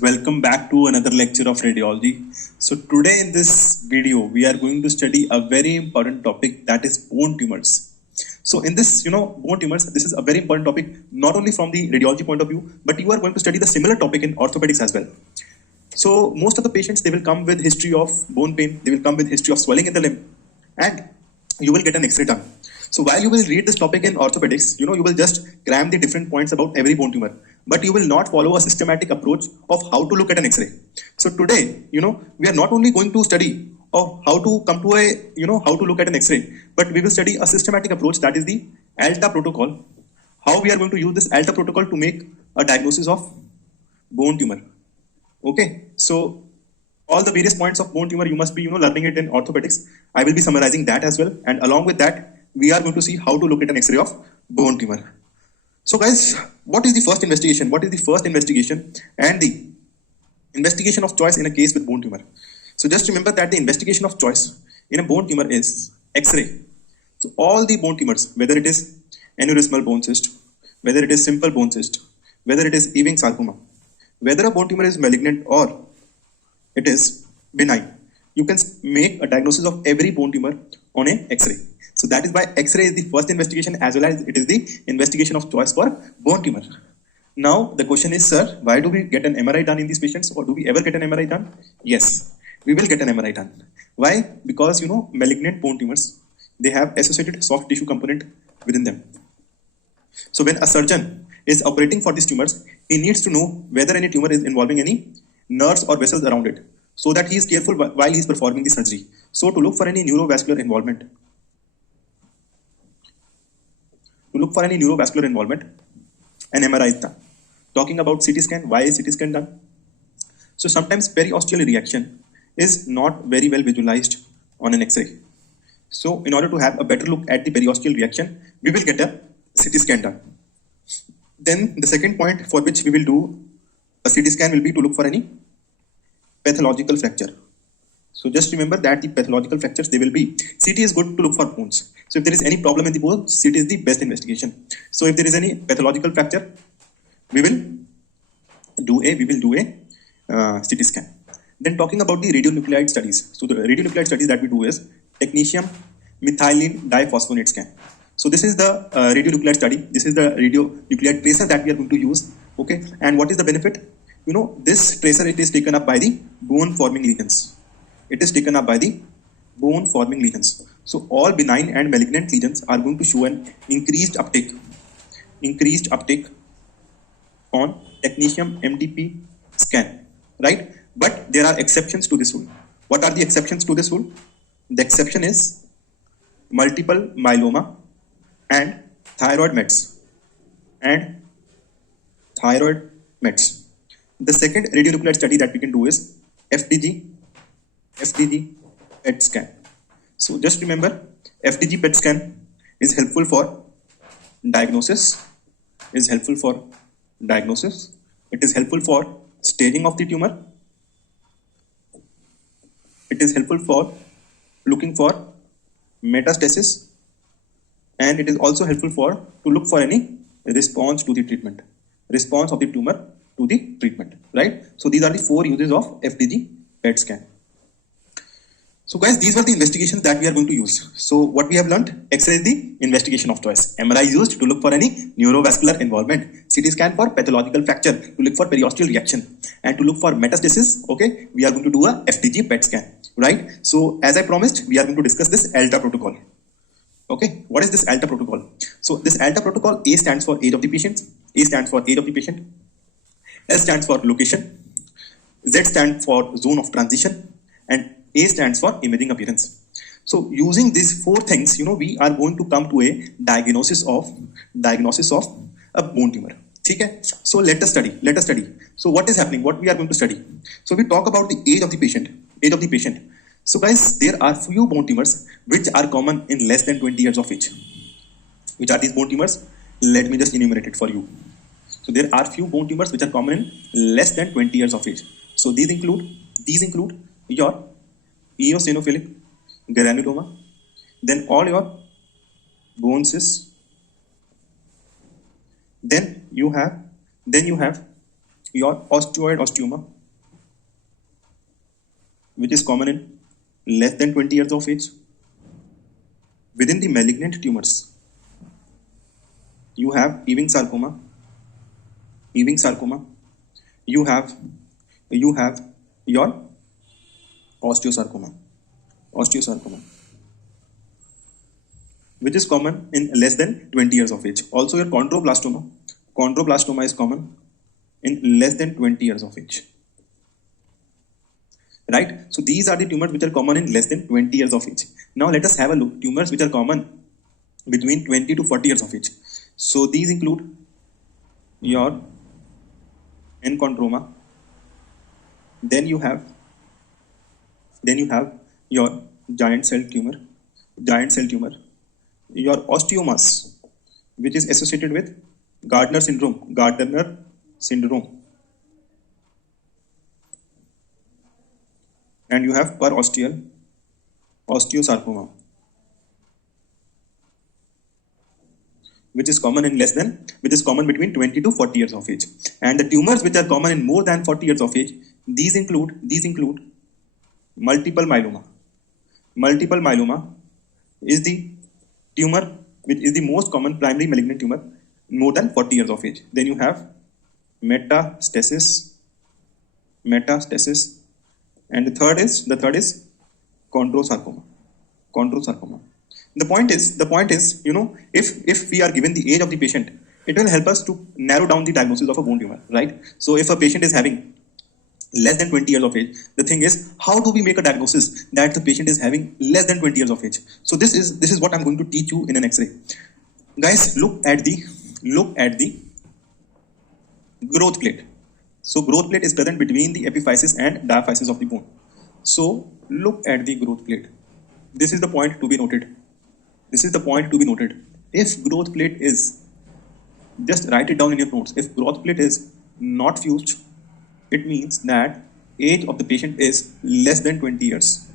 welcome back to another lecture of radiology. So today in this video, we are going to study a very important topic, that is bone tumors. So in this, bone tumors, this is a very important topic, not only from the radiology point of view, but you are going to study the similar topic in orthopedics as well. So most of the patients, they will come with history of bone pain, they will come with history of swelling in the limb, and you will get an X-ray done. So while you will read this topic in orthopedics, you will just cram the different points about every bone tumor, but you will not follow a systematic approach of how to look at an X-ray. So today, we are not only going to study of how to come to a, how to look at an X-ray, but we will study a systematic approach, that is the ALTA protocol. How we are going to use this ALTA protocol to make a diagnosis of bone tumor. Okay, so all the various points of bone tumor, you must be, learning it in orthopedics. I will be summarizing that as well, and along with that, we are going to see how to look at an X-ray of bone tumor. So guys, what is the first investigation? What is the first investigation and the investigation of choice in a case with bone tumor? So just remember that the investigation of choice in a bone tumor is X-ray. So all the bone tumors, whether it is aneurysmal bone cyst, whether it is simple bone cyst, whether it is Ewing sarcoma, whether a bone tumor is malignant or it is benign, you can make a diagnosis of every bone tumor on an X-ray. So that is why X-ray is the first investigation, as well as it is the investigation of choice for bone tumor. Now the question is, sir, why do we get an MRI done in these patients, or do we ever get an MRI done? Yes, we will get an MRI done. Why? Because malignant bone tumors, they have associated soft tissue component within them. So when a surgeon is operating for these tumors, he needs to know whether any tumor is involving any nerves or vessels around it, so that he is careful while he is performing the surgery. So to look for any neurovascular involvement, an MRI is done. Talking about CT scan, why is CT scan done? So sometimes periosteal reaction is not very well visualized on an X-ray. So in order to have a better look at the periosteal reaction, we will get a CT scan done. Then the second point for which we will do a CT scan will be to look for any pathological fracture. So just remember that the pathological fractures, they will be, CT is good to look for bones. So if there is any problem in the bone, CT is the best investigation. So if there is any pathological fracture, we will do a CT scan. Then talking about the radionuclide studies. So the radionuclide studies that we do is technetium methylene diphosphonate scan. So this is the radionuclide study. This is the radionuclide tracer that we are going to use. Okay, and what is the benefit? This tracer, it is taken up by the bone forming lesions. It is taken up by the bone forming lesions. So all benign and malignant lesions are going to show an increased uptake on technetium MDP scan, right? But there are exceptions to this rule. What are the exceptions to this rule? The exception is multiple myeloma and thyroid mets. The second radionuclide study that we can do is FDG PET scan. So just remember, FDG PET scan is helpful for diagnosis. It is helpful for staging of the tumor. It is helpful for looking for metastasis, and it is also helpful to look for any response to the treatment, response of the tumor to the treatment, right? So these are the 4 uses of FDG PET scan. So guys, these were the investigations that we are going to use. So what we have learned, X-ray is the investigation of choice. MRI is used to look for any neurovascular involvement. CT scan for pathological fracture, to look for periosteal reaction. And to look for metastasis, okay, we are going to do a FDG PET scan, right? So as I promised, we are going to discuss this ALTA protocol. Okay, what is this ALTA protocol? So this ALTA protocol, A stands for age of the patient, A stands for age of the patient, S stands for location, Z stands for zone of transition, and A stands for imaging appearance. So using these 4 things, we are going to come to a diagnosis of a bone tumor. Okay? So let us study. So what is happening? What we are going to study? So we talk about the age of the patient. So guys, there are few bone tumors which are common in less than 20 years of age. Which are these bone tumors? Let me just enumerate it for you. So there are few bone tumors which are common in less than 20 years of age. So these include your eosinophilic granuloma, then all your bone cysts, then you have your osteoid osteoma, which is common in less than 20 years of age. Within the malignant tumors, you have Ewing sarcoma, you have your osteosarcoma, which is common in less than 20 years of age. Also your chondroblastoma is common in less than 20 years of age. Right? So these are the tumors which are common in less than 20 years of age. Now let us have a look. Tumors which are common between 20 to 40 years of age. So these include your enchondroma. Then you have your giant cell tumor, your osteomas, which is associated with Gardner syndrome, and you have parosteal osteosarcoma, which is common between 20 to 40 years of age. And the tumors which are common in more than 40 years of age, these include multiple myeloma. Multiple myeloma is the tumor which is the most common primary malignant tumor more than 40 years of age. Then you have metastasis, and the third is chondrosarcoma. The point is, if we are given the age of the patient, it will help us to narrow down the diagnosis of a bone tumor, right? So if a patient is having less than 20 years of age, the thing is, how do we make a diagnosis that the patient is having less than 20 years of age? So this is what I'm going to teach you in an X-ray. Guys, look at the growth plate. So growth plate is present between the epiphysis and diaphysis of the bone. So look at the growth plate. This is the point to be noted. If growth plate is, just write it down in your notes. If growth plate is not fused, it means that age of the patient is less than 20 years.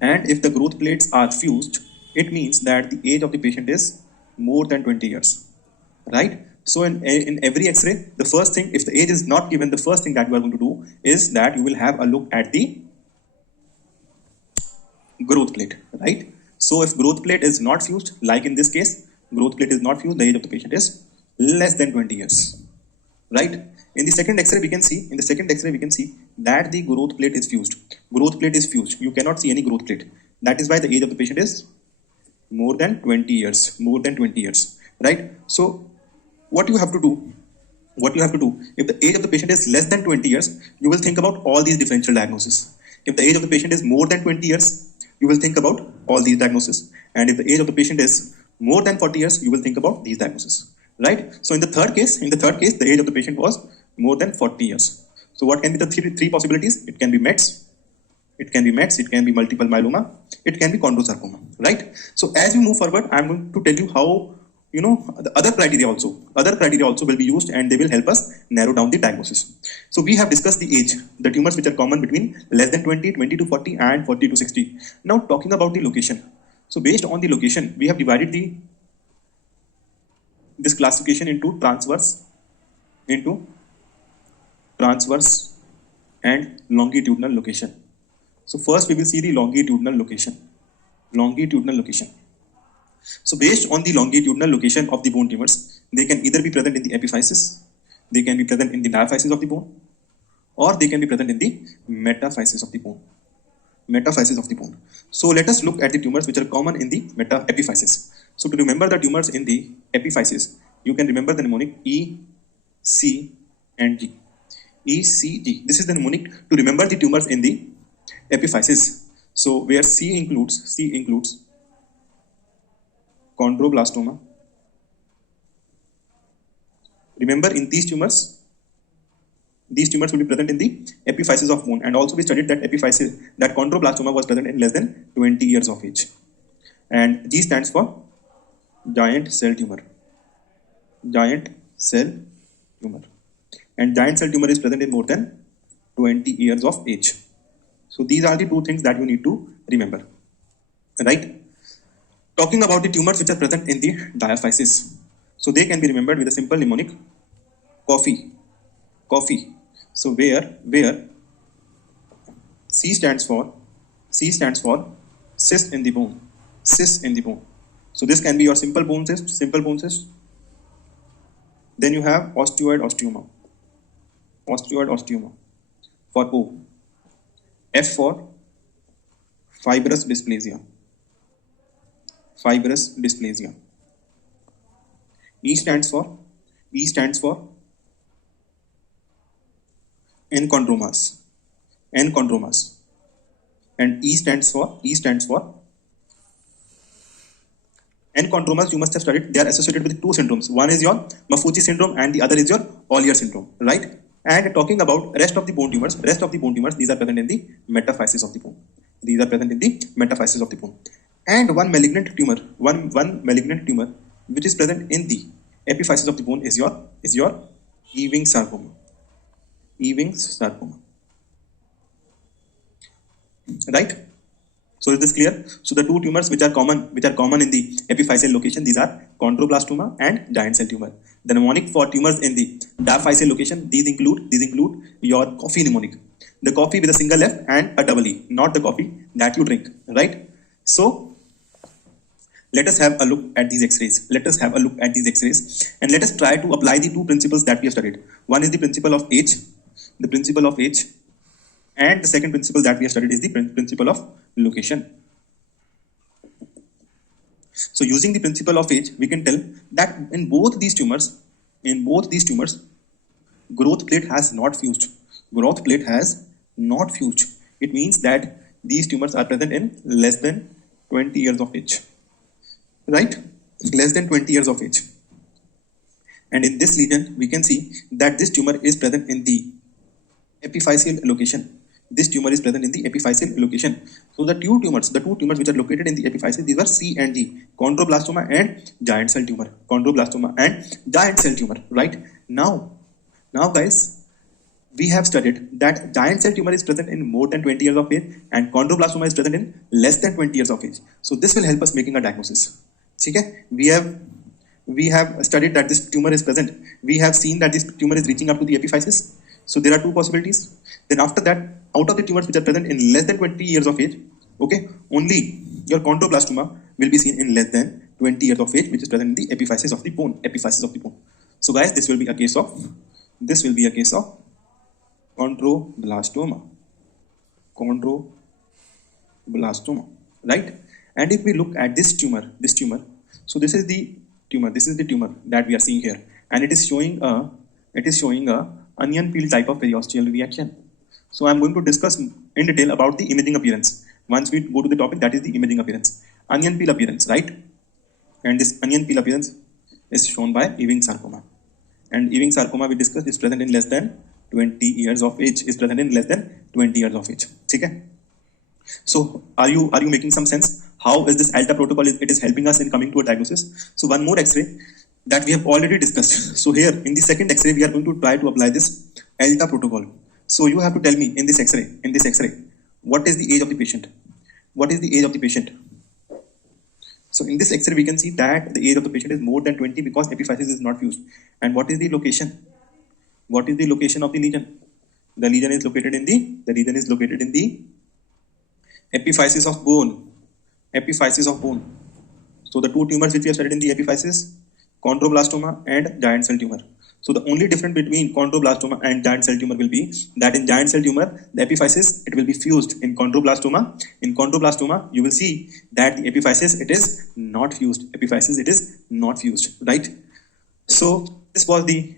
And if the growth plates are fused, it means that the age of the patient is more than 20 years. Right? So in every X-ray, the first thing, if the age is not given, the first thing that you are going to do is that you will have a look at the growth plate, right? So if growth plate is not fused, like in this case, growth plate is not fused, the age of the patient is less than 20 years, right? In the second X-ray, we can see that the growth plate is fused. You cannot see any growth plate. That is why the age of the patient is more than 20 years, right? So what you have to do, if the age of the patient is less than 20 years, you will think about all these differential diagnoses. If the age of the patient is more than 20 years, you will think about all these diagnoses. And if the age of the patient is more than 40 years, you will think about these diagnoses, right? So in the third case, the age of the patient was more than 40 years. So what can be the three possibilities? It can be METS, it can be multiple myeloma, it can be chondrosarcoma, right? So as we move forward, I'm going to tell you how, the other criteria also will be used, and they will help us narrow down the diagnosis. So we have discussed the age, the tumors which are common between less than 20, 20 to 40, and 40 to 60. Now talking about the location. So based on the location, we have divided this classification into transverse and longitudinal location. So first we will see the longitudinal location. So based on the longitudinal location of the bone tumors, they can either be present in the epiphysis, they can be present in the diaphysis of the bone, or they can be present in the metaphysis of the bone. So let us look at the tumors which are common in the epiphysis. So to remember the tumors in the epiphysis, you can remember the mnemonic E, C, and G. E, C, G. This is the mnemonic to remember the tumors in the epiphysis. So where C includes chondroblastoma. Remember, in these tumors will be present in the epiphysis of bone, and also we studied that chondroblastoma was present in less than 20 years of age. And G stands for giant cell tumor. And giant cell tumor is present in more than 20 years of age. So these are the two things that you need to remember, right? Talking about the tumors which are present in the diaphysis, so they can be remembered with a simple mnemonic: coffee, coffee. So where C stands for cyst in the bone, cyst in the bone. So this can be your simple bone cyst. Then you have osteoid osteoma for O. F for fibrous dysplasia. E stands for enchondromas, and E stands for enchondromas. You must have studied. They are associated with two syndromes. One is your Maffucci syndrome, and the other is your Ollier syndrome, right? And talking about rest of the bone tumors, these are present in the metaphysis of the bone. And one malignant tumor, which is present in the epiphysis of the bone is your Ewing's sarcoma. Right? So is this clear? So the two tumors which are common in the epiphyseal location, these are chondroblastoma and giant cell tumor. The mnemonic for tumors in the diaphyseal location, these include your coffee mnemonic. The coffee with a single F and a double E, not the coffee that you drink, right? So let us have a look at these X-rays. And let us try to apply the two principles that we have studied. One is the principle of H, and the second principle that we have studied is the principle of location. So using the principle of H, we can tell that in both these tumors, growth plate has not fused. It means that these tumors are present in less than 20 years of age. Right? Less than 20 years of age. And in this lesion, we can see that this tumor is present in the epiphyseal location. So the two tumors which are located in the epiphysis, these were C and G, chondroblastoma and giant cell tumor. Right? Now guys, we have studied that giant cell tumor is present in more than 20 years of age and chondroblastoma is present in less than 20 years of age. So this will help us making a diagnosis. Okay? We have studied that this tumor is present. We have seen that this tumor is reaching up to the epiphysis. So there are two possibilities. Then after that, out of the tumors which are present in less than 20 years of age, okay, only your chondroblastoma will be seen in less than 20 years of age, which is present in the epiphysis of the bone. So guys, this will be a case of chondroblastoma, right? And if we look at this tumor, so this is the tumor that we are seeing here, and it is showing a onion peel type of periosteal reaction. So I am going to discuss in detail about the imaging appearance. Once we go to the topic, that is the imaging appearance, onion peel appearance, right? And this onion peel appearance is shown by Ewing sarcoma. And Ewing sarcoma we discussed is present in less than 20 years of age. Okay? So are you making some sense? How is this ALTA protocol? It is helping us in coming to a diagnosis. So one more X-ray that we have already discussed. So here in the second X-ray, we are going to try to apply this ALTA protocol. So you have to tell me in this X-ray, what is the age of the patient? So in this X-ray, we can see that the age of the patient is more than 20 because epiphysis is not fused. And what is the location? Of the lesion? The lesion is located in the epiphysis of bone. So the two tumors which we have studied in the epiphysis, chondroblastoma and giant cell tumor. So the only difference between chondroblastoma and giant cell tumor will be that in giant cell tumor, the epiphysis, it will be fused. In chondroblastoma, you will see that the epiphysis, it is not fused. Right? So this was the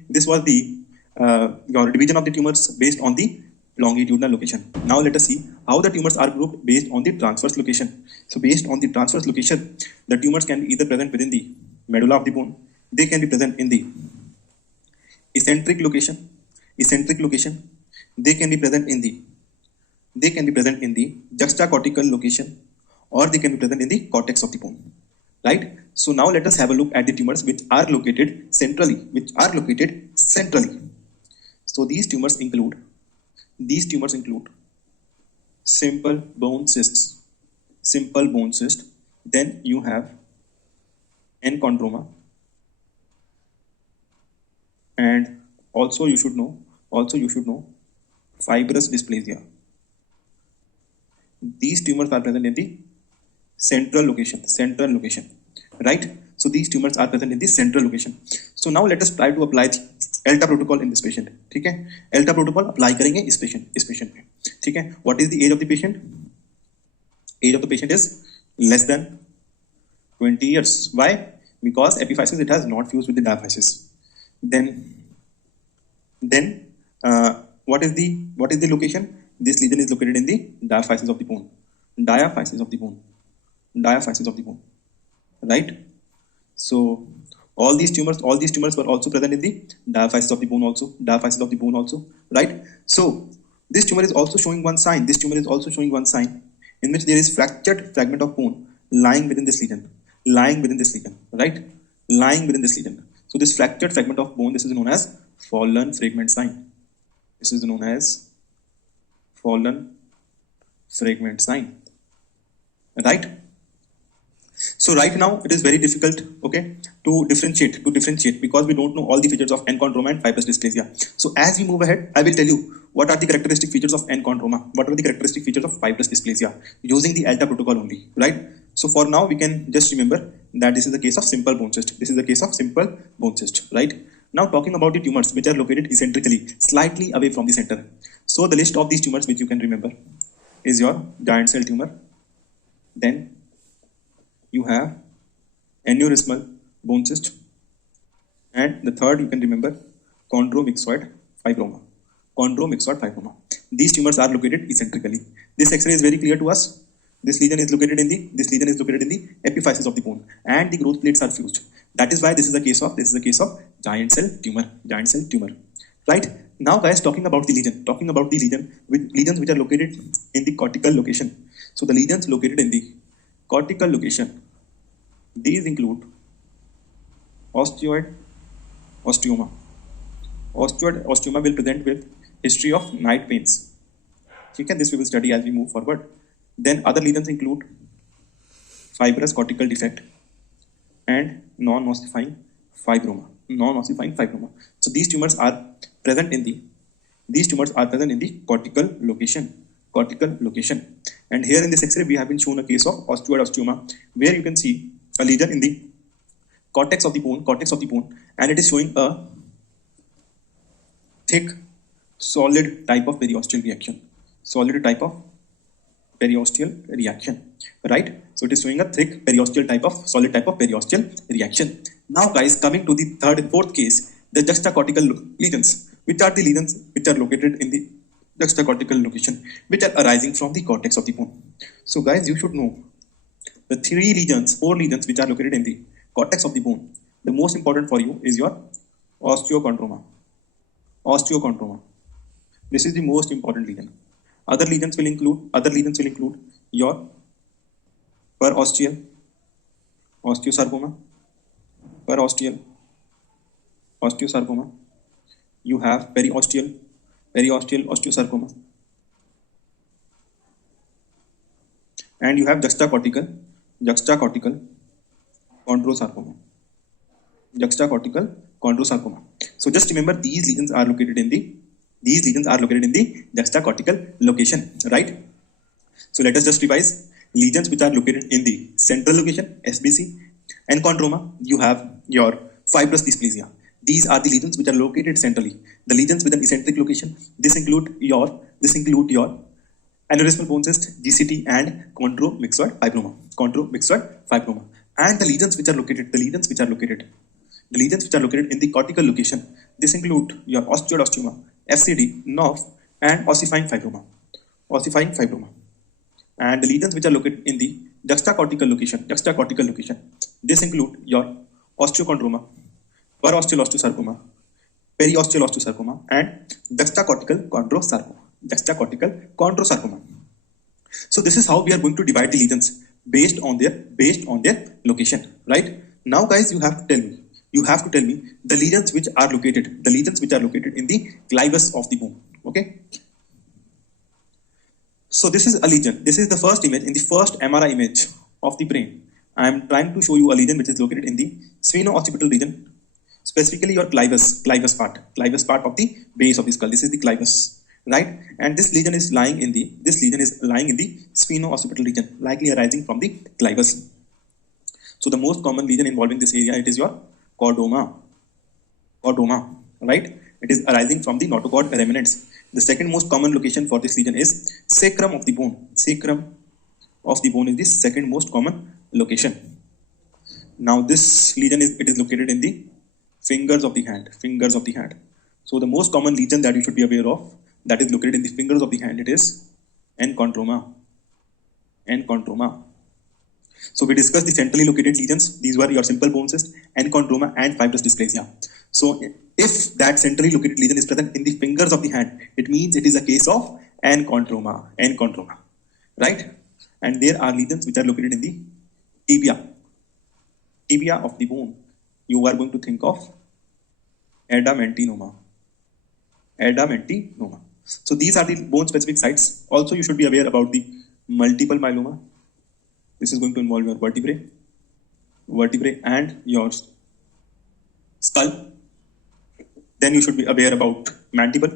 your division of the tumors based on the longitudinal location. Now let us see how the tumors are grouped based on the transverse location. So based on the transverse location, the tumors can be either present within the medulla of the bone, they can be present in the eccentric location, they can be present in the juxtacortical location, or they can be present in the cortex of the bone. Right? So now let us have a look at the tumors which are located centrally. So these tumors include simple bone cysts. Then you have enchondroma, and also you should know Also, you should know fibrous dysplasia. These tumors are present in the central location, right? So these tumors are present in the central location. So now let us try to apply the ELTA protocol in this patient. ठीक है, ELTA protocol apply करेंगे इस patient पे. ठीक है, what is the age of the patient? Age of the patient is less than 20 years. Why? Because epiphysis, it has not fused with the diaphysis. Then what is the location? This lesion is located in the diaphysis of the bone. Diaphysis of the bone. Right? So all these tumors were also present in the diaphysis of the bone also. Right? So this tumor is also showing one sign. In which there is fractured fragment of bone lying within this lesion. Right? Lying within this lesion. So this fractured fragment of bone, this is known as fallen fragment sign. Right? So right now it is very difficult, okay, to differentiate because we don't know all the features of enchondroma and fibrous dysplasia. So as we move ahead, I will tell you what are the characteristic features of enchondroma, what are the characteristic features of fibrous dysplasia using the ELTA protocol only, right? So for now we can just remember that this is the case of simple bone cyst. Right? Now talking about the tumors which are located eccentrically, slightly away from the center. So the list of these tumors which you can remember is your giant cell tumor. Then you have aneurysmal bone cyst. And the third you can remember, chondromyxoid fibroma. These tumors are located eccentrically. This X-ray is very clear to us. This lesion is located in the epiphysis of the bone, and the growth plates are fused. That is why this is the case of giant cell tumor. Right? Now guys, talking about the lesions which are located in the cortical location. So the lesions located in the cortical location, these include osteoid osteoma. Osteoid osteoma will present with history of night pains. Okay, this we will study as we move forward. Then other lesions include fibrous cortical defect and non-ossifying fibroma. So these tumors are present in the cortical location. And here in this X-ray we have been shown a case of osteoid osteoma, where you can see a lesion in the cortex of the bone, and it is showing a thick solid type of periosteal reaction. Right? So it is showing a thick solid type of periosteal reaction. Now guys, coming to the third and fourth case, the juxtacortical lesions. Which are the lesions which are located in the juxtacortical location, which are arising from the cortex of the bone. So guys, you should know the four lesions which are located in the cortex of the bone. The most important for you is your osteochondroma. This is the most important lesion. Other lesions will include your perosteal osteosarcoma. You have periosteal osteosarcoma, and you have juxtacortical chondrosarcoma. So just remember, these lesions are located in the juxtacortical location, right? So let us just revise. Lesions which are located in the central location, SBC, enchondroma, you have your fibrous dysplasia. These are the lesions which are located centrally. The lesions with an eccentric location, this include your aneurysmal bone cyst, GCT, and chondromyxoid fibroma. And the lesions which are located in the cortical location, this include your osteoid osteoma, FCD, NOF, and ossifying fibroma. And the lesions which are located in the juxtacortical location, this include your osteochondroma, perosteal osteosarcoma, periosteal osteosarcoma, and juxtacortical chondrosarcoma. So this is how we are going to divide the lesions based on their location, right? Now guys, you have to tell me the lesions which are located in the clivus of the bone. Okay, so this is a lesion. This is the first image. In the first MRI image of the brain, I am trying to show you a lesion which is located in the spheno-occipital region. specifically your clivus part of the base of the skull. This is the clivus, right? And this lesion is lying in the spheno-occipital region, likely arising from the clivus. So the most common lesion involving this area, it is your chordoma, right? It is arising from the notochord remnants. The second most common location for this lesion is sacrum of the bone. Sacrum of the bone is the second most common location. Now this lesion is located in the fingers of the hand. So the most common lesion that you should be aware of, that is located in the fingers of the hand, it is enchondroma. So we discussed the centrally located lesions. These were your simple bone cyst, enchondroma, and fibrous dysplasia. So if that centrally located lesion is present in the fingers of the hand, it means it is a case of enchondroma, right? And there are lesions which are located in the tibia of the bone. You are going to think of adamantinoma. So these are the bone specific sites. Also you should be aware about the multiple myeloma. This is going to involve your vertebrae and your skull. Then you should be aware about mandible.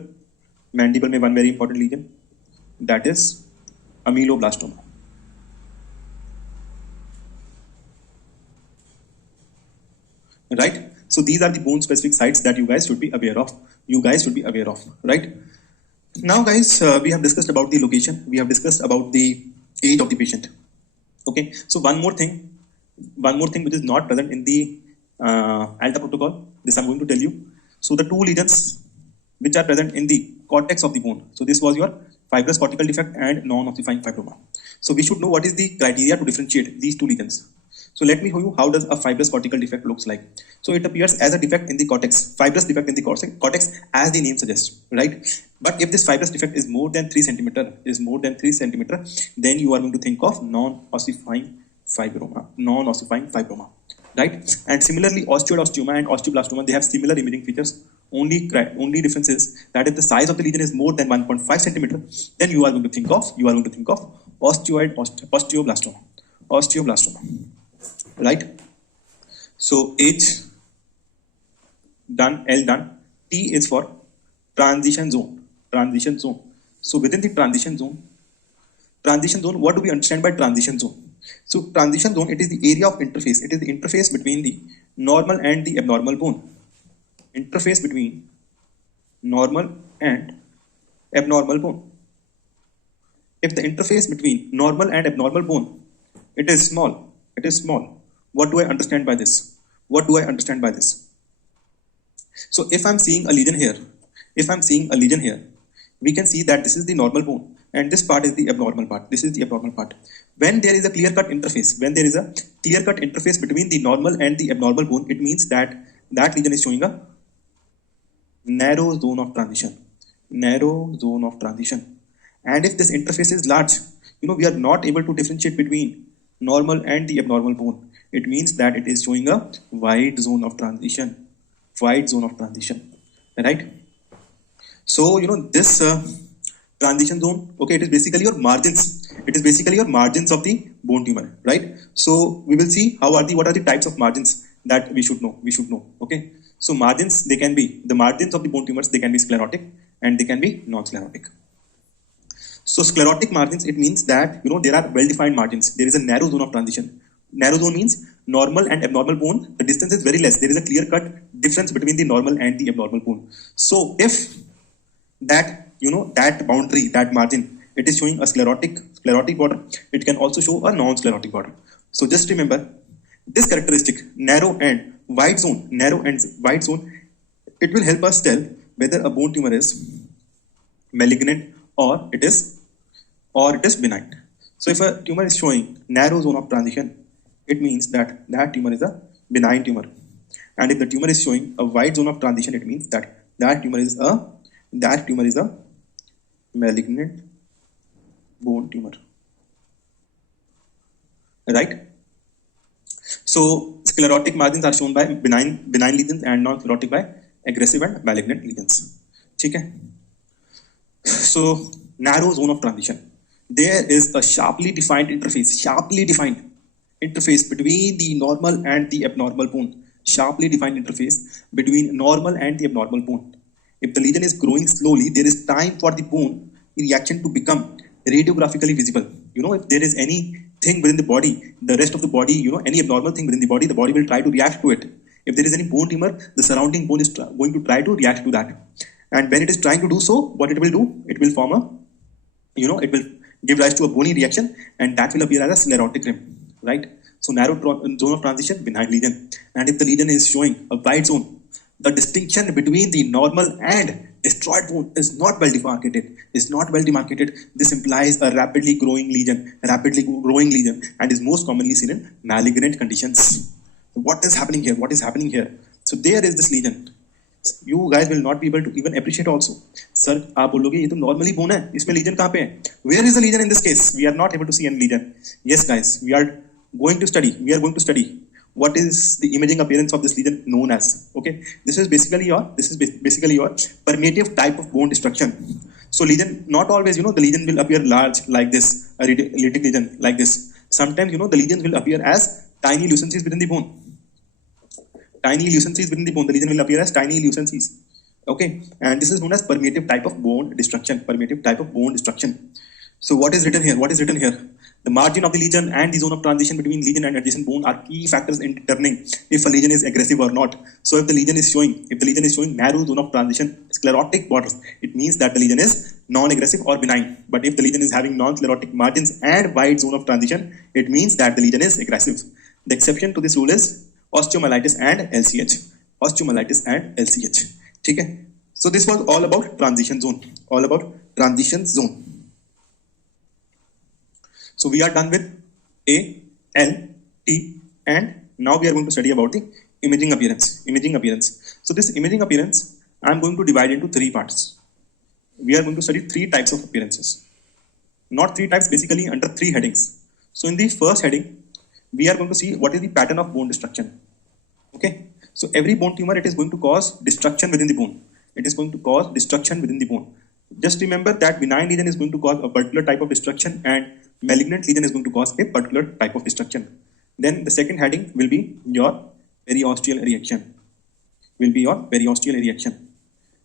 Mandible may one very important lesion, that is ameloblastoma. Right? So these are the bone specific sites that you guys should be aware of. Right? Now guys, we have discussed about the location. We have discussed about the age of the patient. Okay. So one more thing which is not present in the ALTA protocol. This I'm going to tell you. So the two lesions which are present in the cortex of the bone. So this was your fibrous cortical defect and non-ossifying fibroma. So we should know what is the criteria to differentiate these two lesions. So let me show you how does a fibrous cortical defect looks like. So it appears as a defect in the cortex, fibrous defect in the cortex, as the name suggests, right? But if this fibrous defect is more than 3 centimeter, then you are going to think of non-ossifying fibroma, right? And similarly, osteoid osteoma and osteoblastoma, they have similar imaging features. Only difference is that if the size of the lesion is more than 1.5 centimeter, then you are going to think of osteoblastoma, right? So H done, L done. T is for transition zone. So within the transition zone, what do we understand by transition zone? So transition zone, it is the area of interface. It is the interface between the normal and the abnormal bone. Interface between normal and abnormal bone. If the interface between normal and abnormal bone, it is small. What do I understand by this? So if I'm seeing a lesion here, we can see that this is the normal bone and this part is the abnormal part. When there is a clear-cut interface, between the normal and the abnormal bone, it means that that lesion is showing a narrow zone of transition. And if this interface is large, we are not able to differentiate between normal and the abnormal bone. It means that it is showing a wide zone of transition, right? So this transition zone, okay, it is basically your margins of the bone tumor, right? So we will see what are the types of margins that we should know. Okay, so margins, the margins of the bone tumors, they can be sclerotic and they can be non-sclerotic. So sclerotic margins, it means that there are well-defined margins. There is a narrow zone of transition. Narrow zone means normal and abnormal bone, the distance is very less. There is a clear-cut difference between the normal and the abnormal bone. So if that that boundary, that margin, it is showing a sclerotic border, it can also show a non-sclerotic border. So just remember this characteristic, narrow and wide zone, it will help us tell whether a bone tumor is malignant or it is benign. So if a tumor is showing narrow zone of transition, it means that that tumor is a benign tumor. And if the tumor is showing a wide zone of transition, it means that that tumor is a malignant bone tumor, right? So sclerotic margins are shown by benign lesions and non-sclerotic by aggressive and malignant lesions. Okay? So narrow zone of transition, there is a sharply defined interface between the normal and the abnormal bone. sharply defined interface between normal and the abnormal bone. If the lesion is growing slowly, there is time for the bone reaction to become radiographically visible. If there is anything within the body, the rest of the body, any abnormal thing within the body will try to react to it. If there is any bone tumor, the surrounding bone is going to try to react to that. And when it is trying to do so, what it will do? It will form it will give rise to a bony reaction, and that will appear as a sclerotic rim, right? So narrow zone of transition, benign lesion. And if the lesion is showing a wide zone, the distinction between the normal and destroyed bone is not well demarcated. This implies a rapidly growing lesion, and is most commonly seen in malignant conditions. So what is happening here? So there is this lesion. You guys will not be able to even appreciate also. Sir, आप बोलोगे ये तो normally bone है, इसमें lesion कहाँ पे है? Where is the lesion in this case? We are not able to see any lesion. Yes, guys, we are going to study what is the imaging appearance of this lesion known as. Okay, this is basically your permeative type of bone destruction. So lesion, not always, the lesion will appear large like this, a lytic lesion like this. Sometimes, the lesions will appear as tiny lucencies within the bone. The lesion will appear as tiny lucencies. Okay, and this is known as permeative type of bone destruction. So what is written here? The margin of the lesion and the zone of transition between lesion and adjacent bone are key factors in determining if a lesion is aggressive or not. So if the lesion is showing narrow zone of transition, sclerotic borders, it means that the lesion is non-aggressive or benign. But if the lesion is having non-sclerotic margins and wide zone of transition, it means that the lesion is aggressive. The exception to this rule is osteomyelitis and LCH. ठीक है? So this was all about transition zone. So we are done with A, L, T, and now we are going to study about the imaging appearance. So this imaging appearance, I am going to divide into three parts. We are going to study three types of appearances. Not three types, basically under three headings. So in the first heading, we are going to see what is the pattern of bone destruction. Okay, so every bone tumor, it is going to cause destruction within the bone. Just remember that benign lesion is going to cause a particular type of destruction and malignant lesion is going to cause a particular type of destruction. Then the second heading will be your periosteal reaction.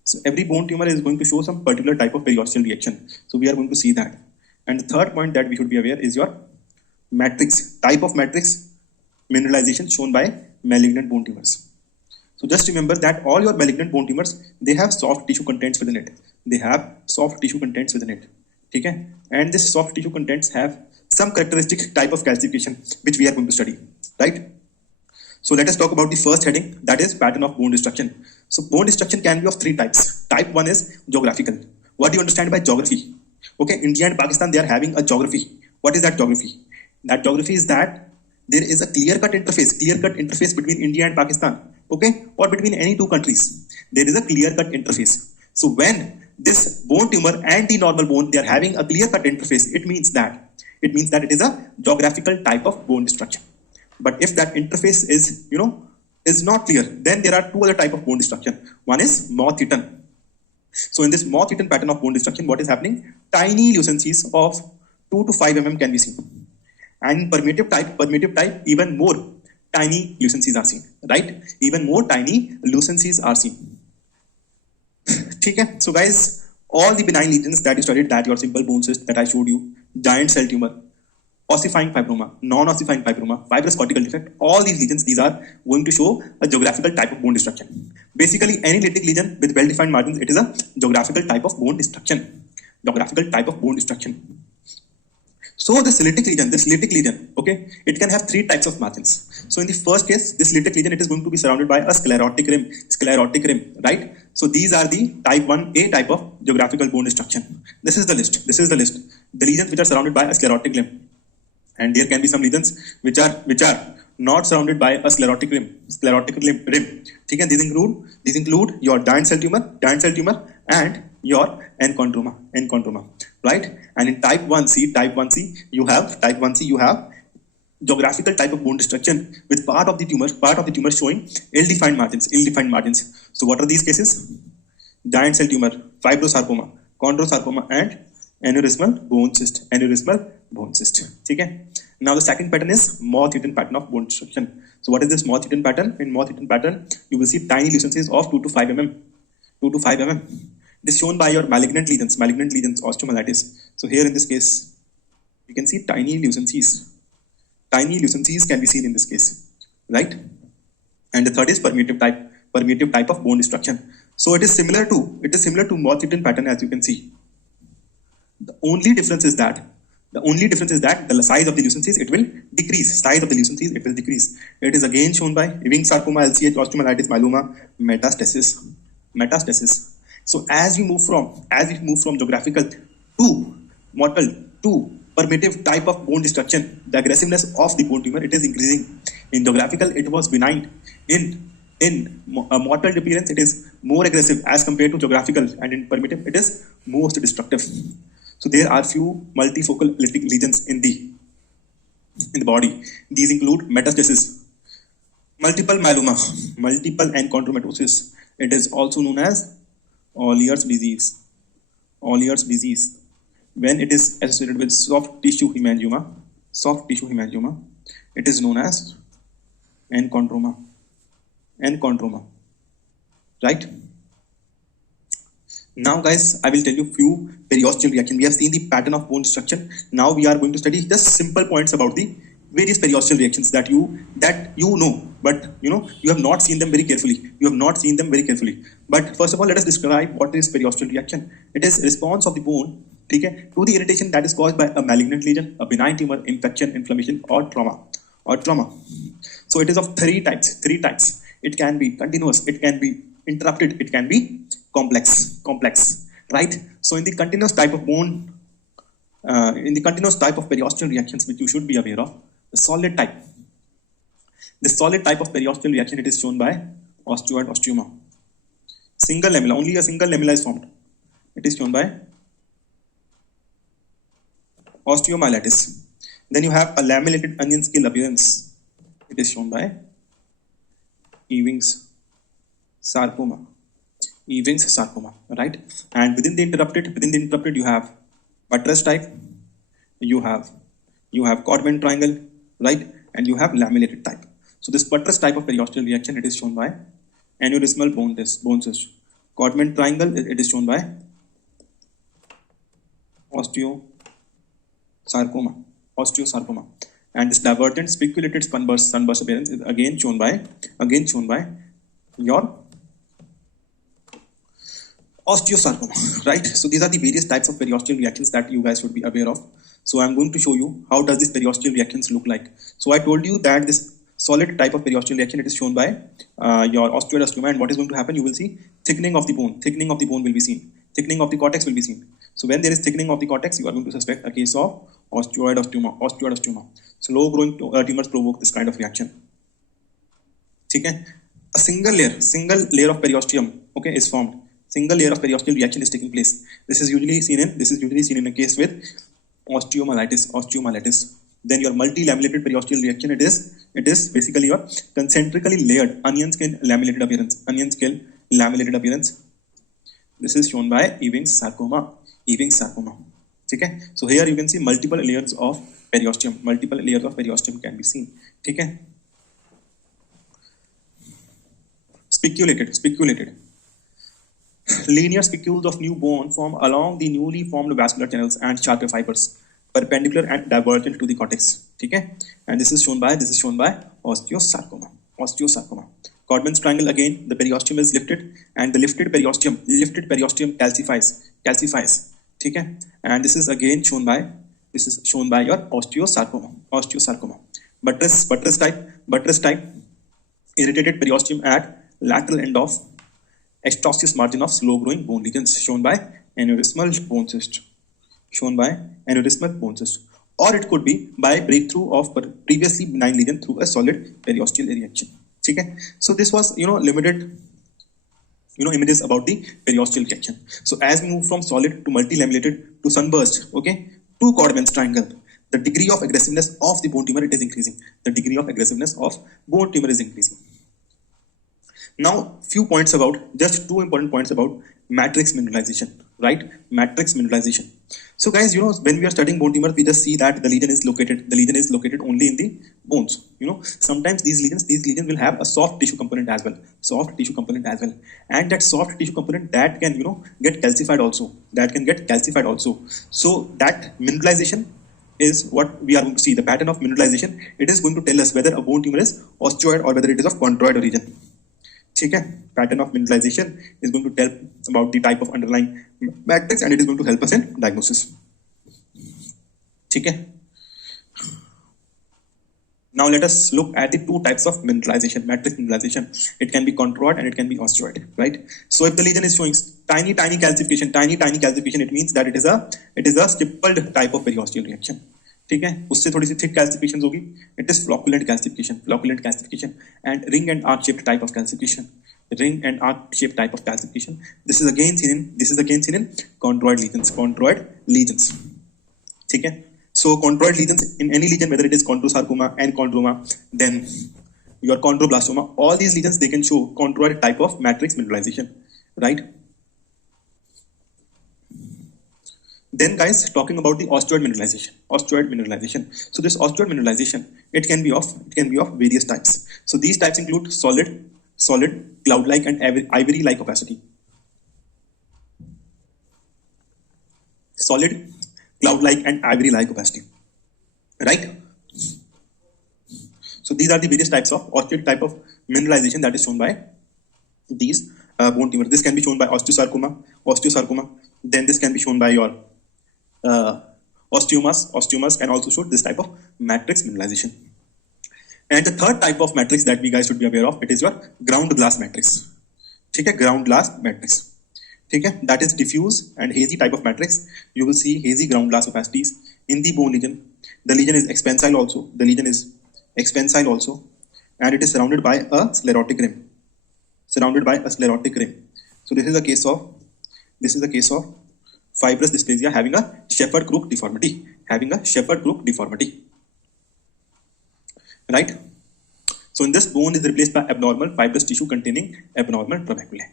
So every bone tumor is going to show some particular type of periosteal reaction. So we are going to see that. And the third point that we should be aware is your type of matrix mineralization shown by malignant bone tumors. So just remember that all your malignant bone tumors, they have soft tissue contents within it. Okay? And this soft tissue contents have some characteristic type of calcification which we are going to study, right? So let us talk about the first heading, that is pattern of bone destruction. So bone destruction can be of three types. Type 1 is geographical. What do you understand by geography? Okay, India and Pakistan, they are having a geography. What is that geography? That geography is that there is a clear-cut interface between India and Pakistan, okay, or between any two countries. There is a clear-cut interface. So when this bone tumor and the normal bone, they are having a clear-cut interface, it means that it is a geographical type of bone destruction. But if that interface is, is not clear, then there are two other type of bone destruction. One is moth-eaten. So in this moth-eaten pattern of bone destruction, what is happening? Tiny lucencies of 2 to 5 mm can be seen. And permeative type, even more tiny lucencies are seen, right? Okay? So guys, all the benign lesions that you studied, that your simple bone cyst that I showed you, giant cell tumor, ossifying fibroma, non-ossifying fibroma, fibrous cortical defect, all these lesions, these are going to show a geographical type of bone destruction. Basically, any lytic lesion with well-defined margins, it is a geographical type of bone destruction. So this lytic lesion, okay, it can have three types of margins. So in the first case, this lytic lesion, it is going to be surrounded by a sclerotic rim, right? So these are the type 1A type of geographical bone destruction. This is the list. The lesions which are surrounded by a sclerotic rim. And there can be some lesions which are not surrounded by a sclerotic rim. Okay? These include your giant cell tumor, and your enchondroma, right? And in type 1C, you have geographical type of bone destruction with part of the tumor showing ill-defined margins. So what are these cases? Giant cell tumor, fibrosarcoma, chondrosarcoma, and aneurysmal bone cyst. Okay? Now the second pattern is moth-eaten pattern of bone destruction. So what is this moth-eaten pattern? In moth-eaten pattern, you will see tiny lesions of 2 to 5 mm. 2 to 5 mm. It is shown by your malignant lesions, osteomyelitis. So here in this case, you can see tiny lesions. Tiny lesions can be seen in this case, right? And the third is permeative type of bone destruction. So it is similar to moth-eaten pattern, as you can see. The only difference is that the size of the lesions it will decrease. It is again shown by Ewing's sarcoma, LCH, osteomyelitis, myeloma, metastasis. So as we move from geographical to mortal to permeative type of bone destruction, the aggressiveness of the bone tumor it is increasing. In geographical, it was benign. In mortal appearance, it is more aggressive as compared to geographical, and in permeative, it is most destructive. So there are few multifocal lytic lesions in the body. These include metastasis, multiple myeloma, multiple enchondromatosis. It is also known as Olliers disease. When it is associated with soft tissue hemangioma, it is known as enchondroma. Right? Now guys, I will tell you few periosteal reactions. We have seen the pattern of bone destruction. Now we are going to study just simple points about the various periosteal reactions that you know, but you have not seen them very carefully. But first of all, let us describe what is periosteal reaction. It is response of the bone to the irritation that is caused by a malignant lesion, a benign tumor, infection, inflammation, or trauma. So it is of three types. It can be continuous, it can be interrupted, it can be complex, right? So in the continuous type of periosteal reactions which you should be aware of, the solid type of periosteal reaction, it is shown by osteoid osteoma. Single lamella, only a single lamella is formed. It is shown by osteomyelitis. Then you have a lamellated onion scale appearance. It is shown by Ewing's sarcoma, right? And within the interrupted, you have buttress type, you have Codman triangle, right? And you have lamellated type. So this buttress type of periosteal reaction, it is shown by aneurysmal bone cyst. Codman triangle, it is shown by osteosarcoma. And this divergent spiculated sunburst appearance is again shown by your osteosarcoma, right? So these are the various types of periosteal reactions that you guys should be aware of. So I'm going to show you how does this periosteal reactions look like. So I told you that this solid type of periosteal reaction, it is shown by your osteoid osteoma, and what is going to happen, you will see thickening of the bone will be seen, thickening of the cortex will be seen. So when there is thickening of the cortex, you are going to suspect a case of osteoid osteoma. Slow growing tumors provoke this kind of reaction. Okay? A single layer of periosteum, okay, is formed. Single layer of periosteal reaction is taking place. This is usually seen in a case with osteomyelitis. Then your multi-lamellated periosteal reaction, it is basically your concentrically layered onion scale lamellated appearance. This is shown by Ewing's sarcoma. Okay? So here you can see multiple layers of periosteum can be seen. Okay? Spiculated. Linear spicules of new bone form along the newly formed vascular channels and sharper fibers, perpendicular and divergent to the cortex. Okay? And this is shown by osteosarcoma. Codman's triangle, again, the periosteum is lifted, and the lifted periosteum calcifies. Okay? And this is again shown by your osteosarcoma. Buttress type, irritated periosteum at lateral end of extraosseous margin of slow growing bone lesions, shown by aneurysmal bone cyst. Or it could be by breakthrough of previously benign lesion through a solid periosteal reaction. Okay? So this was limited images about the periosteal reaction. So as we move from solid to multilamellated to sunburst, okay, to Codman's triangle, the degree of aggressiveness of the bone tumor it is increasing. Now, two important points about matrix mineralization, right? Matrix mineralization. So guys, when we are studying bone tumors, we just see that the lesion is located only in the bones. Sometimes these lesions will have a soft tissue component as well, and that soft tissue component that can get calcified also. So that mineralization is what we are going to see. The pattern of mineralization, it is going to tell us whether a bone tumor is osteoid or whether it is of chondroid origin. Okay? Pattern of mineralization is going to tell about the type of underlying matrix, and it is going to help us in diagnosis. Okay? Now let us look at the two types of mineralization, matrix mineralization. It can be chondroid and it can be osteoid, right? So if the lesion is showing tiny calcification, it means that it is a stippled type of periosteal reaction. ठीक है, उससे थोड़ी सी thick calcifications होगी. It is flocculent calcification, and ring and arc shaped type of calcification. This is again seen in chondroid lesions. ठीक है. So chondroid lesions, in any lesion, whether it is chondrosarcoma and chondroma, then your chondroblastoma, all these lesions, they can show chondroid type of matrix mineralization, right? Then guys, talking about the osteoid mineralization. So this osteoid mineralization, it can be of various types. So these types include solid, cloud-like and ivory-like opacity. Solid, cloud-like and ivory-like opacity, right? So these are the various types of osteoid type of mineralization that is shown by these bone tumors. This can be shown by osteosarcoma. Then this can be shown by your osteomas can also show this type of matrix mineralization. And the third type of matrix that we guys should be aware of, it is your ground glass matrix. Okay, ground glass matrix. Okay, that is diffuse and hazy type of matrix. You will see hazy ground glass opacities in the bone lesion. The lesion is expansile also. And it is surrounded by a sclerotic rim. So this is a case of fibrous dysplasia having a Shepard-Crook deformity. Right? So in this, bone is replaced by abnormal fibrous tissue containing abnormal trabeculae.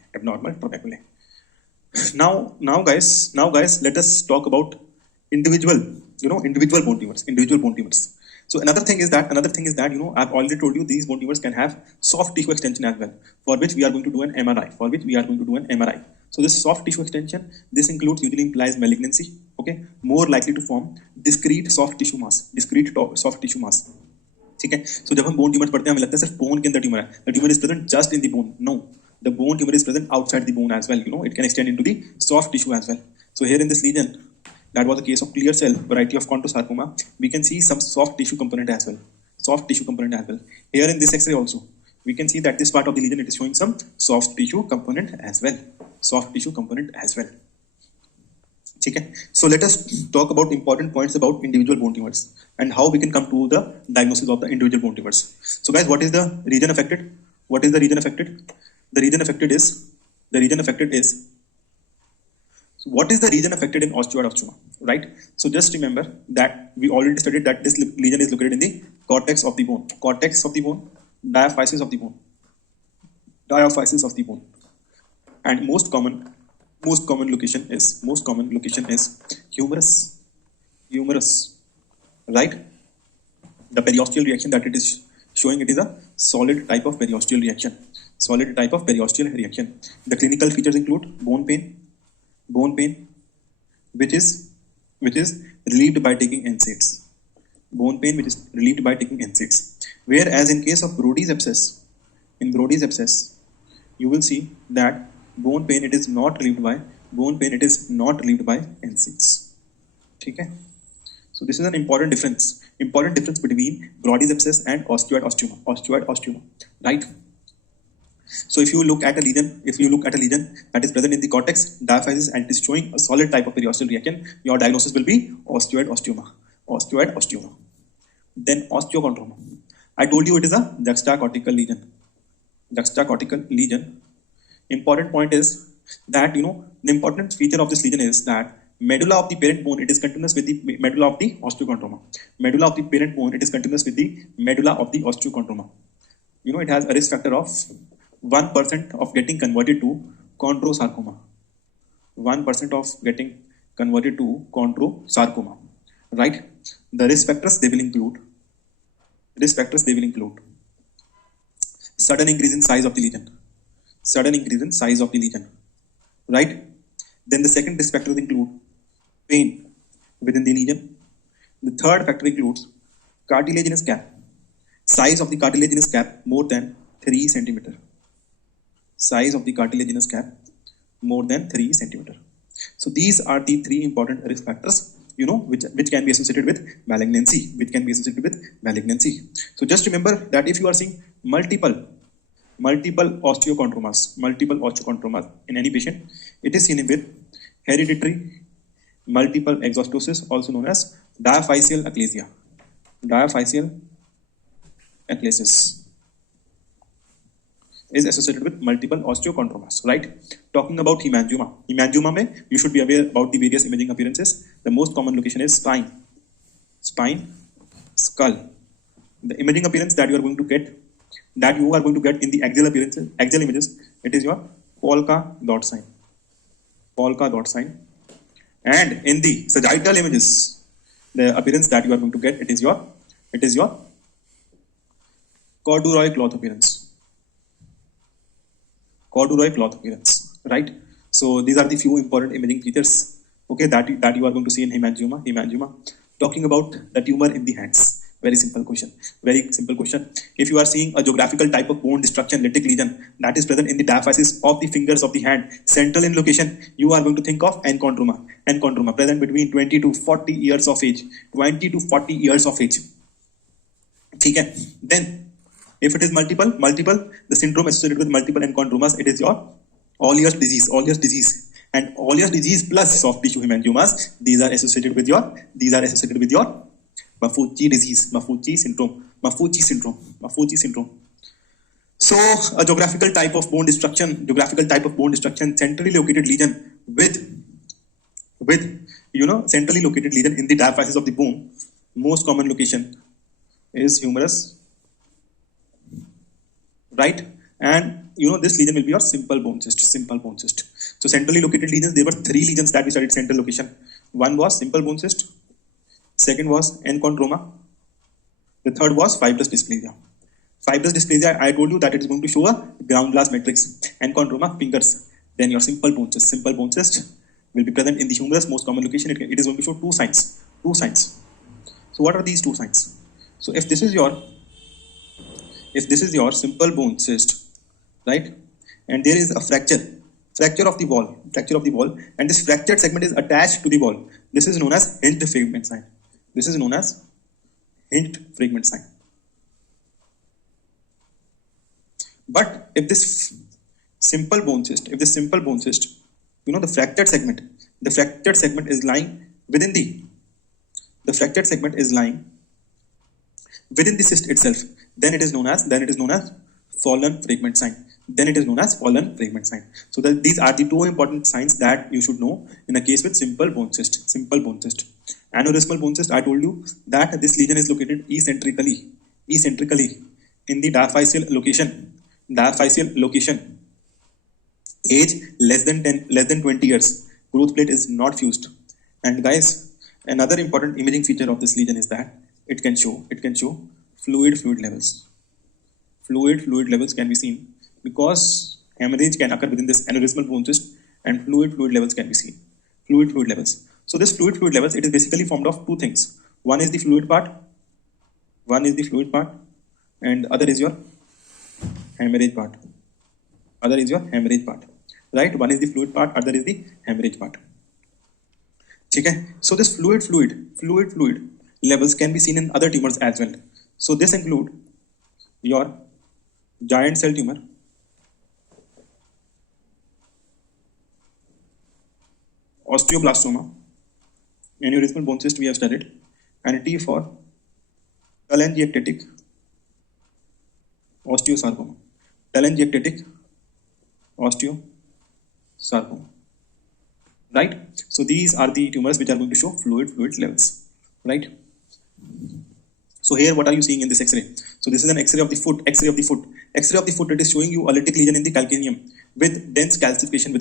Now guys, let us talk about individual bone tumors. So another thing is that I've already told you these bone tumors can have soft tissue extension as well, for which we are going to do an MRI. So this soft tissue extension, this usually implies malignancy. Okay, more likely to form discrete soft tissue mass. ठीक है. So जब हम bone tumors पढ़ते हैं, हमें लगता है सिर्फ bone के अंदर tumor है. The tumor is present just in the bone. No, the bone tumor is present outside the bone as well. It can extend into the soft tissue as well. So here in this lesion, that was a case of clear cell variety of chondrosarcoma. We can see some soft tissue component as well. Here in this X-ray also, we can see that this part of the lesion, it is showing some soft tissue component as well. Okay. So let us talk about important points about individual bone tumors and how we can come to the diagnosis of the individual bone tumors. So guys, what is the region affected? The region affected is what is the region affected in osteoid osteoma, right? So just remember that we already studied that this lesion is located in the cortex of the bone, diaphysis of the bone, and most common location is humerus, right? The periosteal reaction that it is showing, it is a solid type of periosteal reaction. The clinical features include bone pain, which is relieved by taking NSAIDs. Whereas in case of Brodie's abscess, you will see that bone pain, it is not relieved by NSAIDs. Okay? So this is an important difference between Brodie's abscess and osteoid osteoma, right? So if you look at a lesion that is present in the cortex, diaphysis, and it is showing a solid type of periosteal reaction, your diagnosis will be osteoid osteoma. Then osteochondroma. I told you it is a juxtacortical lesion. Important point is that the important feature of this lesion is that medulla of the parent bone, it is continuous with the medulla of the osteochondroma. Medulla of the parent bone, it is continuous with the medulla of the osteochondroma. It has a risk factor of 1% of getting converted to chondrosarcoma. 1% of getting converted to chondrosarcoma, right? The risk factors they will include sudden increase in size of the lesion, right? Then the second risk factors include pain within the lesion. The third factor includes cartilaginous cap, size of the cartilaginous cap more than 3 centimeter, size of the cartilaginous cap more than 3 centimeter. So these are the three important risk factors, which can be associated with malignancy, So just remember that if you are seeing multiple osteochondromas in any patient, it is seen with hereditary multiple exostosis, also known as diaphyseal achalasia. Is associated with multiple osteochondromas, right? Talking about hemangioma mein, you should be aware about the various imaging appearances. The most common location is spine, skull. The imaging appearance that you are going to get in the axial images, it is your polka dot sign. And in the sagittal images, the appearance that you are going to get, it is your corduroy cloth appearance, right? So these are the few important imaging features, okay, that you are going to see in hemangioma. Talking about the tumor in the hands, very simple question. If you are seeing a geographical type of bone destruction lytic lesion that is present in the diaphysis of the fingers of the hand, central in location, you are going to think of enchondroma, present between 20 to 40 years of age. Okay. Then if it is multiple, the syndrome associated with multiple enchondromas, it is your Olliers disease, and Olliers disease plus soft tissue hemangiomas, these are associated with your Maffucci disease, Maffucci syndrome. So a geographical type of bone destruction, centrally located lesion with centrally located lesion in the diaphysis of the bone. Most common location is humerus, right? And this lesion will be your simple bone cyst. So centrally located lesions, there were 3 lesions that we studied central location. One was simple bone cyst, second was enchondroma, the third was fibrous dysplasia. I told you that it is going to show a ground glass matrix. Enchondroma, fingers. Then your simple bone cyst will be present in the humerus, most common location. It is going to show 2 signs. So what are these 2 signs? So if this is your simple bone cyst, right, and there is a fracture of the wall, and this fractured segment is attached to the wall, this is known as hinged fragment sign. But if this simple bone cyst, the fractured segment is lying within the cyst itself, then it is known as fallen fragment sign. So these are the 2 important signs that you should know in a case with simple bone cyst. Aneurysmal bone cyst, I told you that this lesion is located eccentrically in the diaphyseal location. Age less than 20 years. Growth plate is not fused. And guys, another important imaging feature of this lesion is that it can show fluid levels. Fluid levels can be seen because hemorrhage can occur within this aneurysmal bone cyst, and fluid levels can be seen. Fluid levels. So this fluid levels, it is basically formed of 2 things. One is the fluid part, and other is your hemorrhage part. Right? One is the fluid part, other is the hemorrhage part. Okay? So this fluid levels can be seen in other tumors as well. So this include your giant cell tumor, osteoblastoma, aneurysmal bone cyst we have studied, and T for telangiectatic osteosarcoma. Right? So these are the tumors which are going to show fluid levels. Right? So here, what are you seeing in this X-ray? So this is an X-ray of the foot. It is showing you a lytic lesion in the calcaneum with dense calcification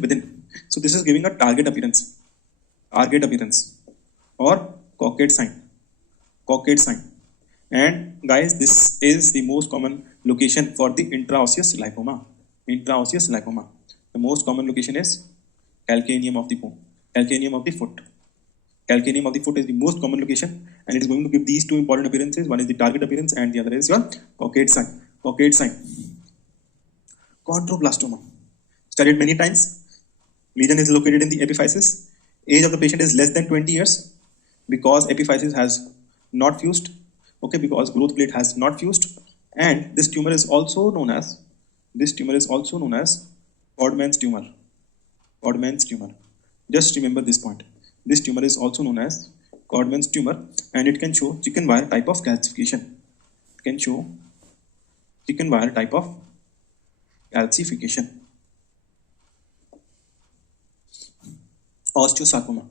within. So this is giving a target appearance or cockade sign. And guys, this is the most common location for the intraosseous lipoma. The most common location is calcaneum of the bone, calcaneum of the foot. Calcaneum of the foot is the most common location, and it is going to give these two important appearances. One is the target appearance, and the other is your cockade sign. Chondroblastoma. Studied many times. Lesion is located in the epiphysis. Age of the patient is less than 20 years because epiphysis has not fused. Okay, because growth plate has not fused, and this tumor is also known as Codman's tumor. Just remember this point. This tumor is also known as Codman's tumor, and it can show chicken wire type of calcification. Osteosarcoma,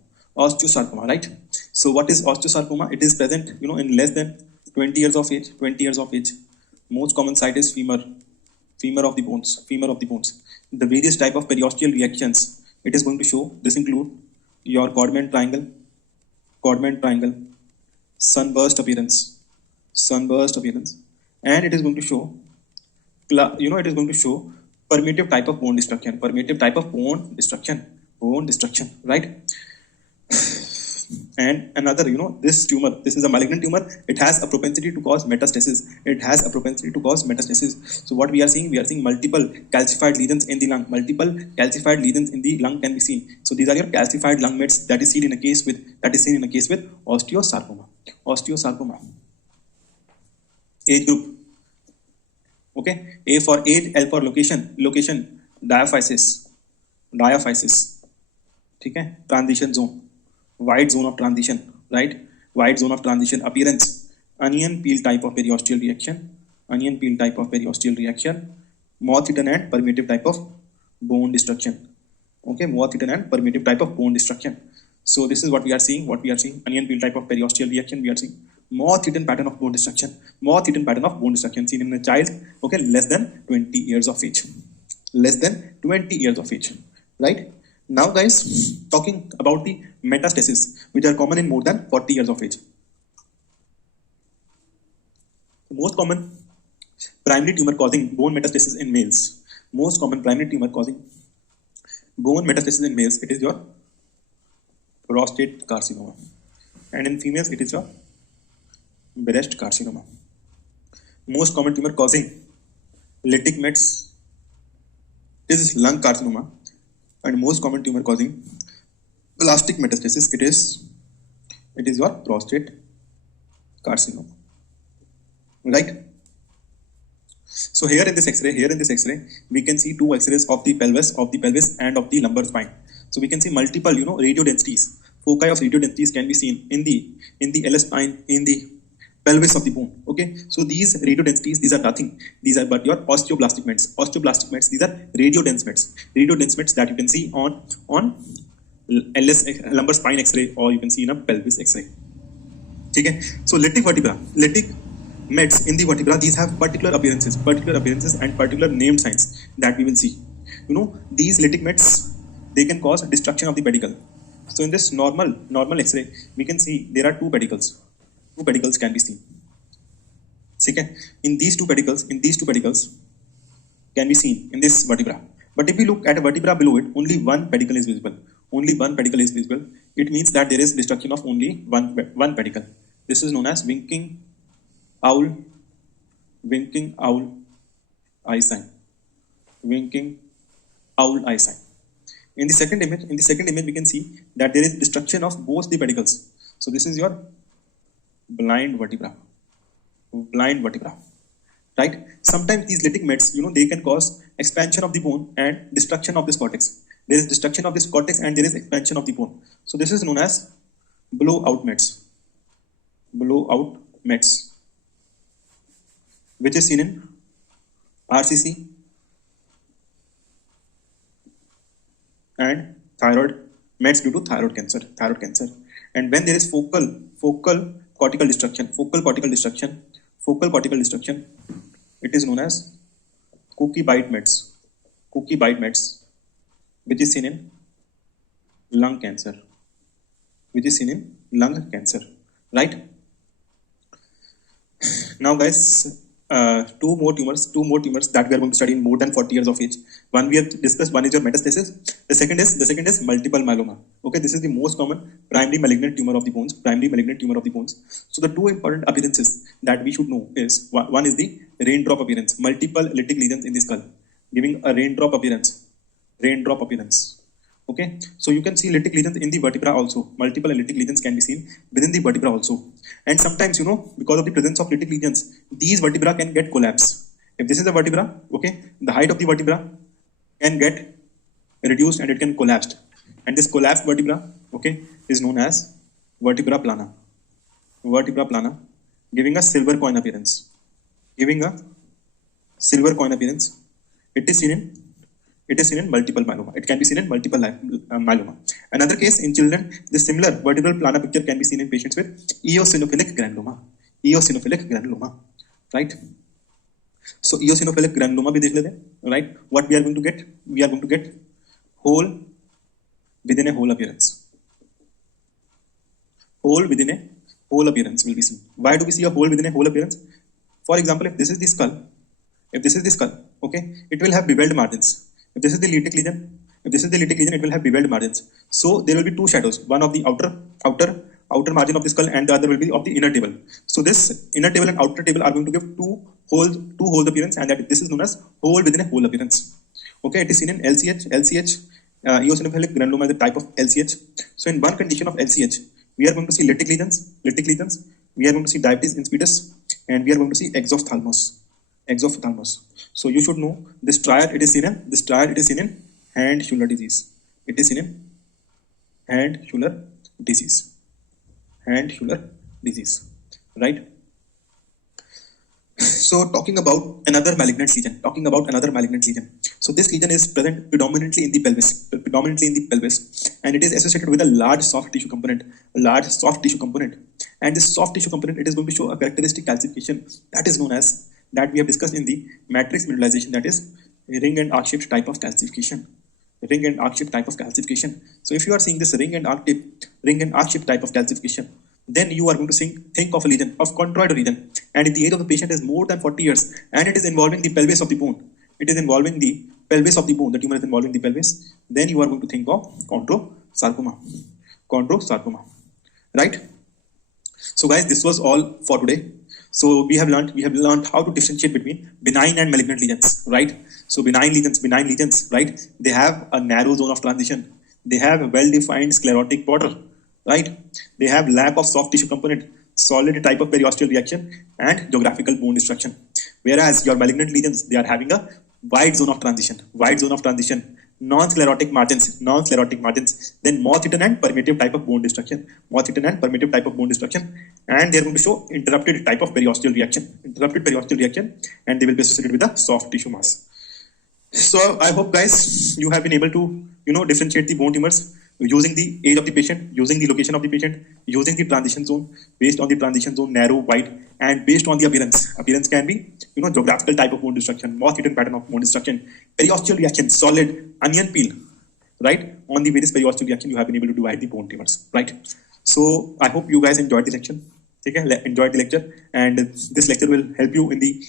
right? So what is osteosarcoma? It is present, in less than 20 years of age. Most common site is femur of the bones. The various type of periosteal reactions it is going to show. This include your Codman triangle, sunburst appearance, and it is going to show, permeative type of bone destruction, right? And another, this is a malignant tumor. It has a propensity to cause metastasis. So what we are seeing multiple calcified lesions in the lung. Can be seen. So these are your calcified lung mets that is seen in a case with osteosarcoma. Age group. Okay, A for age, L for location, diaphysis. Okay, transition zone, wide zone of transition, right? Appearance, onion peel type of periosteal reaction, moth-eaten and permeative type of bone destruction. Okay, So this is what we are seeing. Onion peel type of periosteal reaction. We are seeing moth-eaten pattern of bone destruction. Seen in a child, okay, less than 20 years of age. Right? Now guys, talking about the metastasis, which are common in more than 40 years of age. The most common primary tumor causing bone metastasis in males. It is your prostate carcinoma. And in females, it is your breast carcinoma. Most common tumor causing lytic mets is lung carcinoma. And most common tumor causing plastic metastasis, it is your prostate carcinoma, right? So here in this X-ray, we can see two X-rays of the pelvis and of the lumbar spine. So we can see multiple, radio densities. Foci of radio densities can be seen in the LS spine, in the pelvis of the bone. Okay, so these radio densities, these are nothing. These are but your osteoblastic mets. These are radio dense mets that you can see on LS lumbar spine X-ray, or you can see in a pelvis X-ray. Okay, so lytic mets in the vertebra, these have particular appearances and particular name signs that we will see. These lytic mets, they can cause destruction of the pedicle. So in this normal X-ray, we can see there are two pedicles. Two pedicles can be seen. Okay. In these two pedicles can be seen in this vertebra. But if we look at a vertebra below it, only one pedicle is visible. It means that there is destruction of only one pedicle. This is known as winking owl eye sign. In the second image, we can see that there is destruction of both the pedicles. So this is your blind vertebra, right? Sometimes these lytic mets, they can cause expansion of the bone and destruction of this cortex. There is destruction of this cortex and there is expansion of the bone. So this is known as blowout mets, which is seen in RCC and thyroid mets due to thyroid cancer. And when there is focal cortical destruction, it is known as cookie bite mets, which is seen in lung cancer, which is seen in lung cancer, right? Now guys, two more tumors that we are going to study in more than 40 years of age. One we have discussed, one is your metastasis. The second is multiple myeloma. Okay, this is the most common primary malignant tumor of the bones. So the two important appearances that we should know is one is the raindrop appearance, multiple lytic lesions in the skull, giving a raindrop appearance. Okay, so you can see lytic lesions in the vertebra also. Multiple lytic lesions can be seen within the vertebra also. And sometimes, because of the presence of lytic lesions, these vertebra can get collapsed. If this is the vertebra, okay, the height of the vertebra can get reduced and it can collapse. And this collapsed vertebra, okay, is known as vertebra plana. Giving a silver coin appearance. It is seen in multiple myeloma. It can be seen in multiple myeloma. Another case in children, this similar vertebral plana picture can be seen in patients with eosinophilic granuloma. Right? So eosinophilic granuloma bhi dekh lete hain, right? What we are going to get? We are going to get hole within a hole appearance. Hole within a hole appearance will be seen. Why do we see a hole within a hole appearance? For example, if this is the skull, okay, it will have beveled margins. If this is the lytic lesion, it will have beveled margins. So there will be two shadows, one of the outer margin of the skull and the other will be of the inner table. So this inner table and outer table are going to give two hole appearance, and that this is known as hole within a hole appearance. Okay, it is seen in LCH. Eosinophilic granuloma is a type of LCH. So in one condition of LCH, we are going to see lytic lesions. We are going to see diabetes insipidus, and we are going to see exophthalmos. So you should know this triad. It is seen in hand-Schüller disease. Hand-Schüller disease, right? So talking about another malignant lesion. So this lesion is present predominantly in the pelvis, and it is associated with a large soft tissue component. And this soft tissue component, it is going to show a characteristic calcification that is known as, that we have discussed in the matrix mineralization, that is ring and arc-shaped type of calcification. So if you are seeing this ring and arc-shaped type of calcification, then you are going to think of a lesion of chondroid region, and if the age of the patient is more than 40 years and it is involving the pelvis of the bone, the tumor is involving the pelvis, then you are going to think of chondrosarcoma, right? So guys, this was all for today. So we have learned how to differentiate between benign and malignant lesions, right? So benign lesions, right? They have a narrow zone of transition. They have a well-defined sclerotic border, right? They have lack of soft tissue component, solid type of periosteal reaction, and geographical bone destruction. Whereas your malignant lesions, they are having a wide zone of transition, non-sclerotic margins, then moth-eaten and permeative type of bone destruction, and they are going to show interrupted type of periosteal reaction, and they will be associated with a soft tissue mass. So I hope guys, you have been able to differentiate the bone tumors using the age of the patient, using the location of the patient, using the transition zone, based on the transition zone, narrow, wide, and based on the appearance. Appearance can be geographical type of bone destruction, moth-eaten pattern of bone destruction, periosteal reaction, solid, onion peel, right? On the various periosteal reaction, you have been able to divide the bone tumors, right? So I hope you guys enjoyed the lecture. And this lecture will help you in the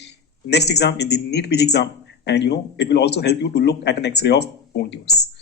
next exam, in the NEET PG exam, and it will also help you to look at an X-ray of bone tumors.